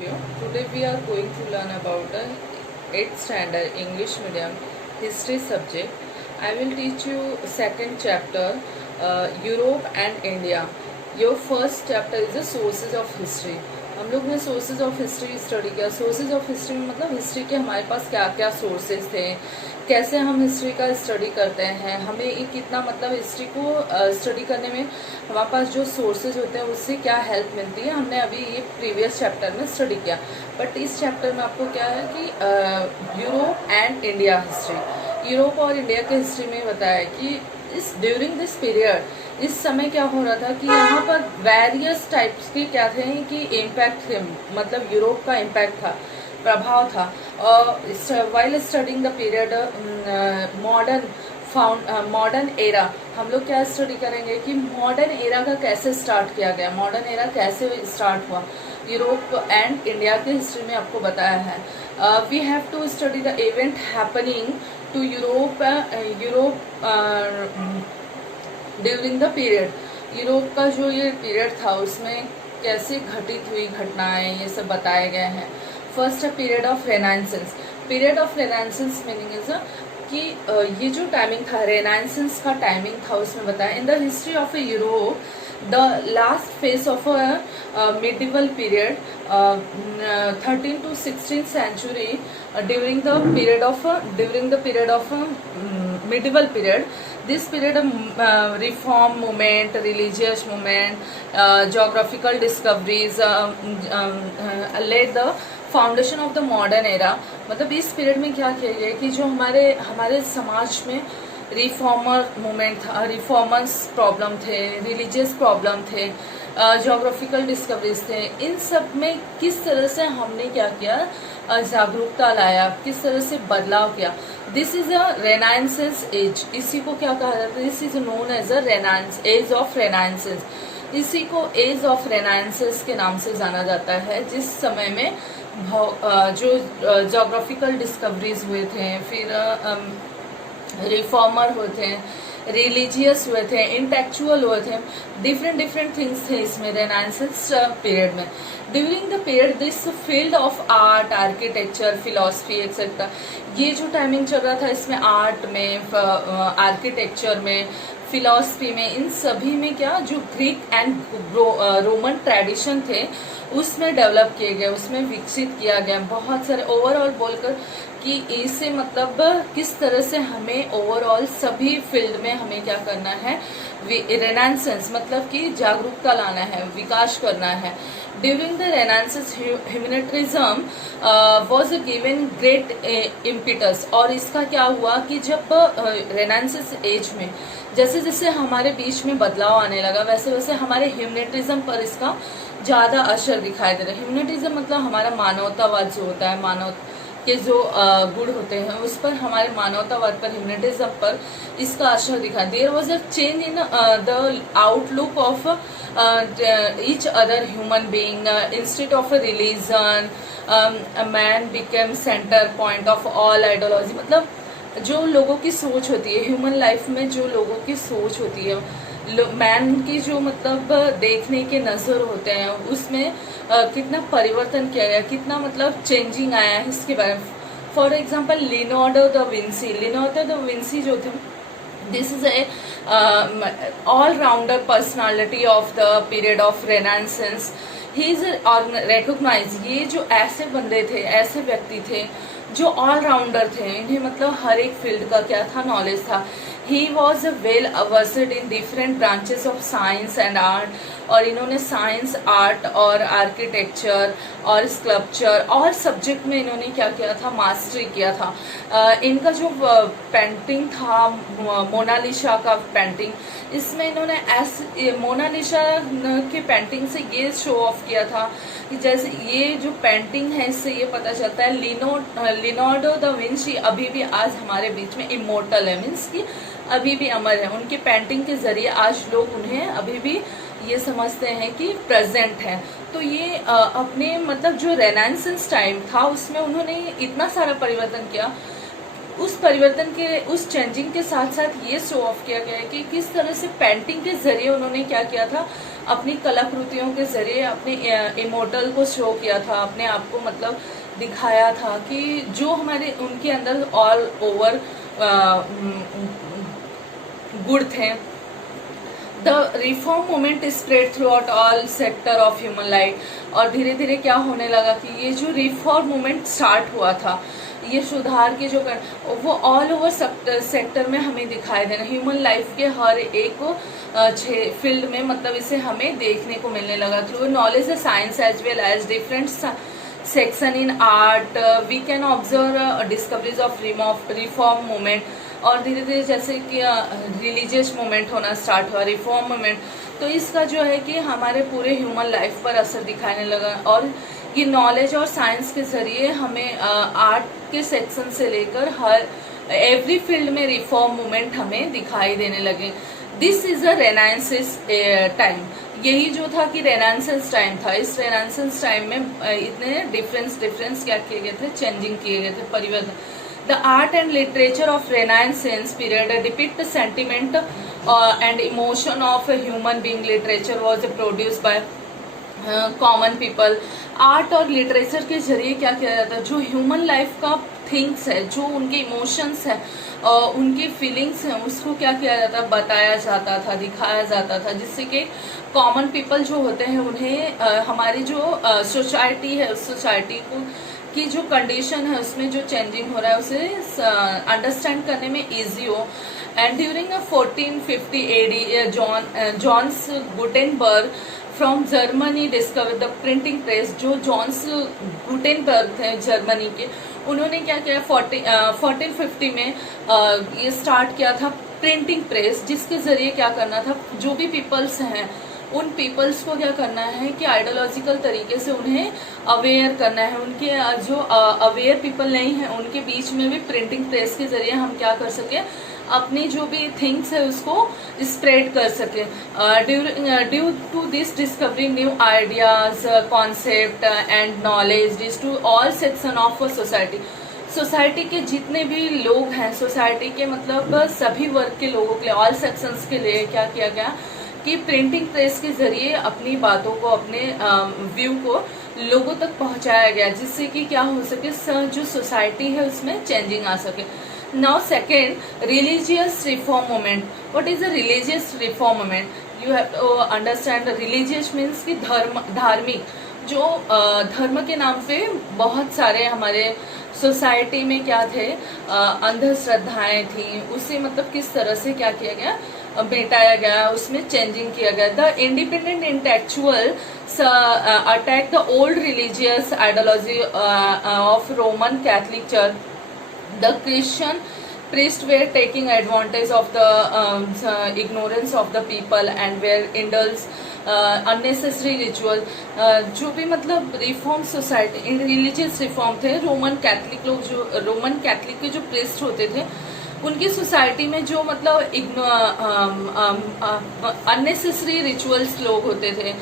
you. Today we are going to learn about the 8th standard English medium history subject. I will teach you second chapter Europe and India. Your first chapter is the sources of history. हम लोग ने sources of history study किया. Sources of history में मतलब history के हमारे पास क्या क्या सोर्सेज थे, कैसे हम हिस्ट्री का स्टडी करते हैं, हमें कितना मतलब हिस्ट्री को स्टडी करने में हमारे पास जो सोर्सेज होते हैं उससे क्या हेल्प मिलती है. हमने अभी ये प्रीवियस चैप्टर में स्टडी किया, बट इस चैप्टर में आपको क्या है कि Europe and India history, Europe और इंडिया के हिस्ट्री में बताया कि इस ड्यूरिंग दिस पीरियड इस समय क्या हो रहा था कि यहाँ पर वेरियस टाइप्स के क्या थे कि इम्पैक्ट थे, मतलब यूरोप का इम्पैक्ट था, प्रभाव था. और while studying the period modern era, हम लोग क्या स्टडी करेंगे कि मॉडर्न एरा का कैसे स्टार्ट किया गया, मॉडर्न एरा कैसे स्टार्ट हुआ. यूरोप एंड इंडिया के हिस्ट्री में आपको बताया है. We have to study the event happening to Europe during the period. Europe का जो ये पीरियड था उसमें कैसे घटित हुई घटनाएं ये सब बताए गए हैं. फर्स्ट है period of renaissance. Period of renaissance meaning is कि ये जो टाइमिंग था रेनाइंसेंस का टाइमिंग था उसमें बताया in the history of Europe the last phase of a medieval period 13th to 16th century during the period of medieval period. This period reform movement, religious movement, geographical discoveries laid the foundation of the modern era. मतलब इस period में क्या किया गया कि जो हमारे समाज में रिफॉर्मर मूवमेंट था, रिफॉर्मर्स प्रॉब्लम थे, रिलीजियस प्रॉब्लम थे, जोग्राफिकल डिस्कवरीज थे, इन सब में किस तरह से हमने क्या किया, जागरूकता लाया, किस तरह से बदलाव किया. This is a renaissance age. इसी को क्या कहा जाता है, this is known as a renaissance age of renaissance. इसी को एज ऑफ रेनाइंसेंस के नाम से जाना जाता है, जिस समय में जो जोग्राफिकल डिस्कवरीज हुए थे, फिर रिफॉर्मर हुए थे, रिलीजियस हुए थे, इंटेलेक्चुअल हुए थे, डिफरेंट थिंग्स थे इसमें रेनाइंसेंस पीरियड में. During the period this field of art, architecture, philosophy etcetera, ये जो टाइमिंग चल रहा था इसमें आर्ट में, आर्किटेक्चर में, फिलॉसफी में, इन सभी में क्या जो ग्रीक एंड रोमन ट्रेडिशन थे उसमें डेवलप किए गए, उसमें विकसित किया गया. बहुत सारे ओवरऑल बोलकर कि इसे मतलब किस तरह से हमें ओवरऑल सभी फील्ड में हमें क्या करना है, रेनाइंसेंस मतलब कि जागरूकता लाना है, विकास करना है. During the renaissance humanism was given great impetus. और इसका क्या हुआ कि जब रेनाइंसेंस एज में जैसे जैसे हमारे बीच में बदलाव आने लगा वैसे वैसे हमारे ह्यूमैनिटिज्म पर इसका ज़्यादा असर दिखाई दे रहा है. ह्यूमैनिटिज्म मतलब हमारा मानवतावाद जो होता है, मानव के जो गुण होते हैं उस पर, हमारे मानवतावाद पर, ह्यूमैनिटिज्म पर इसका असर दिखा. There was a change in the outlook of each other human being. Instead of a religion man became centre point of all ideology. मतलब जो लोगों की सोच होती है ह्यूमन लाइफ में, जो लोगों की सोच होती है, मैन की जो मतलब देखने के नजर होते हैं उसमें कितना परिवर्तन किया गया, कितना मतलब चेंजिंग आया है इसके बारे में. For example Leonardo da Vinci जो थे, this is a all rounder personality of the period of renaissance. He is recognize. ये जो ऐसे बंदे थे, ऐसे व्यक्ति थे जो ऑल राउंडर थे, इन्हें मतलब हर एक फील्ड का क्या था, नॉलेज था. He was well versed in different branches of science and art. और इन्होंने साइंस, आर्ट और आर्किटेक्चर और स्कल्पचर और सब्जेक्ट में इन्होंने क्या किया था, मास्टरी किया था. इनका जो पेंटिंग था मोनालिसा का पेंटिंग, इसमें इन्होंने ऐसे मोनालिसा के पेंटिंग से ये शो ऑफ किया था कि जैसे ये जो पेंटिंग है इससे ये पता चलता है लियोनार्डो द विंची अभी भी आज हमारे बीच में इमोर्टल है, मीन्स की अभी भी अमर है. उनके पेंटिंग के जरिए आज लोग उन्हें अभी भी ये समझते हैं कि प्रेजेंट है. तो ये अपने मतलब जो रेनेसांस टाइम था उसमें उन्होंने इतना सारा परिवर्तन किया. उस परिवर्तन के, उस चेंजिंग के साथ साथ ये शो ऑफ किया गया है कि किस तरह से पेंटिंग के जरिए उन्होंने क्या किया था, अपनी कलाकृतियों के जरिए अपने इमोर्टल को शो किया था, अपने आप को मतलब दिखाया था कि जो हमारे उनके अंदर ऑल ओवर गुण थे। The reform movement spread through out all sector of human life. और धीरे धीरे क्या होने लगा कि ये जो रिफॉर्म मूवमेंट स्टार्ट हुआ था, ये सुधार के जो वो ऑल ओवर सेक्टर में हमें दिखाई देना, ह्यूमन लाइफ के हर एक फील्ड में मतलब इसे हमें देखने को मिलने लगा। Through knowledge science as well as different section in art we can observe discoveries of reform movement. और धीरे धीरे जैसे कि रिलीजियस मूवमेंट होना स्टार्ट हुआ, रिफॉर्म मूवमेंट, तो इसका जो है कि हमारे पूरे ह्यूमन लाइफ पर असर दिखाने लगा। और ये नॉलेज और साइंस के जरिए हमें आर्ट के सेक्शन से लेकर हर एवरी फील्ड में रिफॉर्म मूवमेंट हमें दिखाई देने लगे। This is a renaissance time. यही जो था कि रेनाइंसेस टाइम था। इस रेनाइंसेस टाइम में इतने डिफरेंस क्या किए गए थे, चेंजिंग किए गए थे, परिवर्तन। The art and literature of Renaissance period depict the sentiment and emotion of a human being. Literature was produced by common people. Art और लिटरेचर के जरिए क्या किया जाता है, जो ह्यूमन लाइफ का थिंग्स है, जो उनके इमोशंस है, उनकी फीलिंग्स हैं, उसको क्या किया जाता है, बताया जाता था, दिखाया जाता था, जिससे कि कॉमन पीपल जो होते हैं उन्हें हमारी जो सोसाइटी है, उस सोसाइटी को की जो कंडीशन है उसमें जो चेंजिंग हो रहा है उसे अंडरस्टैंड करने में इजी हो। And during 1450 AD Johns Gutenberg from Germany discover the printing press. जो जॉन्स गुटेनबर्ग थे जर्मनी के, उन्होंने क्या किया 1450 में ये स्टार्ट किया था प्रिंटिंग प्रेस, जिसके जरिए क्या करना था, जो भी पीपल्स हैं उन पीपल्स को क्या करना है कि आइडियोलॉजिकल तरीके से उन्हें अवेयर करना है। उनके जो अवेयर पीपल नहीं है उनके बीच में भी प्रिंटिंग प्रेस के जरिए हम क्या कर सके, अपनी जो भी थिंग्स है उसको स्प्रेड कर सके। Due to this discovery new ideas, concept and knowledge this to all section of society. Society के जितने भी लोग हैं, सोसाइटी के मतलब सभी वर्ग के लोगों के लिए, ऑल सेक्शंस के लिए क्या किया गया कि प्रिंटिंग प्रेस के जरिए अपनी बातों को, अपने व्यू को लोगों तक पहुंचाया गया, जिससे कि क्या हो सके, जो सोसाइटी है उसमें चेंजिंग आ सके। Now second, religious reform movement. What is a religious reform movement? You have to understand religious means कि धार्मिक, जो धर्म के नाम पे बहुत सारे हमारे सोसाइटी में क्या थे, अंधश्रद्धाएं थी, उसे मतलब किस तरह से क्या किया गया, मिटाया गया, उसमें चेंजिंग किया गया। The independent intellectual attack the old religious ideology of Roman Catholic church. The Christian priests were taking advantage of the ignorance of the people and were indulged unnecessary ritual। जो भी मतलब रिफॉर्म सोसाइटी, इन religious reform थे, Roman Catholic लोग, जो Roman Catholic के जो priest होते थे उनकी सोसाइटी में जो मतलब अननेसेसरी रिचुअल्स लोग होते थे,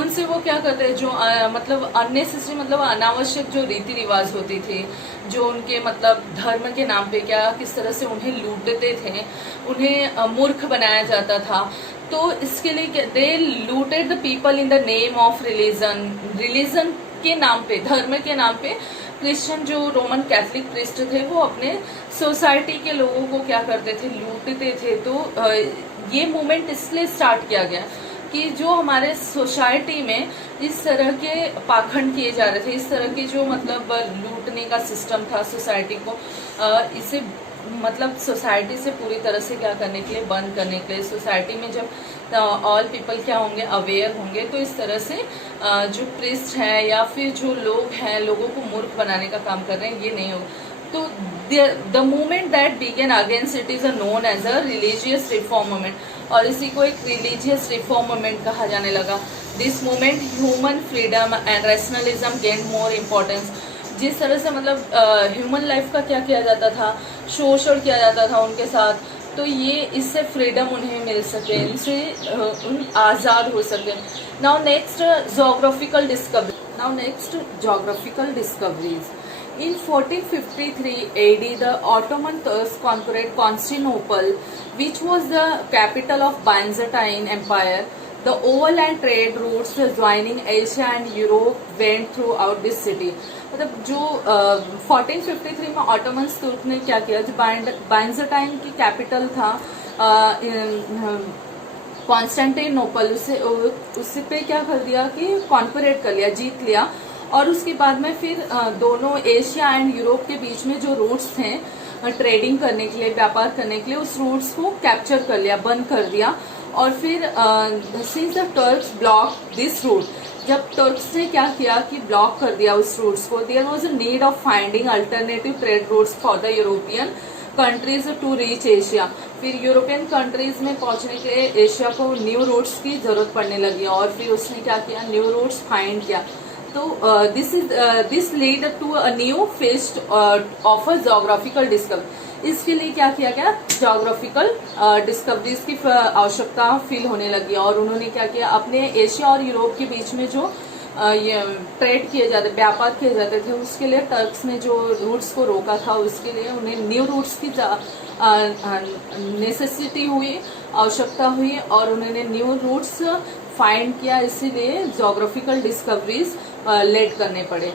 उनसे वो क्या करते हैं, जो मतलब अननेसेसरी मतलब अनावश्यक जो रीति रिवाज होती थी, जो उनके मतलब धर्म के नाम पे क्या किस तरह से उन्हें लूटते थे, उन्हें मूर्ख बनाया जाता था। तो इसके लिए they looted the people in the name of religion. Religion के नाम पे, धर्म के नाम पे क्रिश्चियन जो रोमन कैथलिक प्रीस्ट थे वो अपने सोसाइटी के लोगों को क्या करते थे, लूटते थे। तो ये मूवमेंट इसलिए स्टार्ट किया गया कि जो हमारे सोसाइटी में इस तरह के पाखंड किए जा रहे थे, इस तरह की जो मतलब लूटने का सिस्टम था सोसाइटी को, इसे मतलब सोसाइटी से पूरी तरह से क्या करने के लिए, बंद करने के लिए। सोसाइटी में जब ऑल पीपल क्या होंगे, अवेयर होंगे, तो इस तरह से जो प्रीस्ट हैं या फिर जो लोग हैं, लोगों को मूर्ख बनाने का काम कर रहे हैं, ये नहीं होगा। तो the movement that began against it is known as a religious reform movement, और इसी को एक रिलीजियस रिफॉर्म मूवमेंट कहा जाने लगा। This movement human freedom and rationalism gain more importance. जिस तरह से मतलब ह्यूमन लाइफ का क्या किया जाता था, शोषण किया जाता था उनके साथ, तो ये इससे फ्रीडम उन्हें मिल सके, इनसे आज़ाद हो सके। Now next geographical discoveries. In 1453 AD, the Ottoman Turks conquered Constantinople, which was the capital of Byzantine Empire. The overland trade routes joining Asia and Europe went through out this city. मतलब जो 1453 में Ottoman तुर्क ने क्या किया, जो Byzantine की capital था कॉन्स्टेंटिनोपल, उससे पे क्या कर दिया कि कॉन्करेट कर लिया, जीत लिया। और उसके बाद में फिर दोनों एशिया एंड यूरोप के बीच में जो रूट्स थे ट्रेडिंग करने के लिए, व्यापार करने के लिए, उस रूट्स को कैप्चर कर लिया, बंद कर दिया। और फिर since the Turks block this route, जब टर्क्स ने क्या किया कि ब्लॉक कर दिया उस रूट्स को, there was a need of finding alternative trade routes for the European countries to reach Asia. फिर यूरोपियन कंट्रीज में पहुंचने के लिए एशिया को न्यू रूट्स की जरूरत पड़ने लगी, और फिर उसने क्या किया, न्यू रूट्स फाइंड किया। तो this lead to a new phase of a geographical discovery. इसके लिए क्या किया गया, जोग्राफिकल डिस्कवरीज की आवश्यकता फील होने लगी, और उन्होंने क्या किया, अपने एशिया और यूरोप के बीच में जो ये ट्रेड किए जाते, व्यापार किए जाते थे, उसके लिए टर्क्स ने जो रूट्स को रोका था, उसके लिए उन्हें न्यू रूट्स की नेसेसिटी हुई, आवश्यकता हुई, और उन्होंने न्यू रूट्स फाइंड किया। इसीलिए जोग्राफिकल डिस्कवरीज लेड करने पड़े।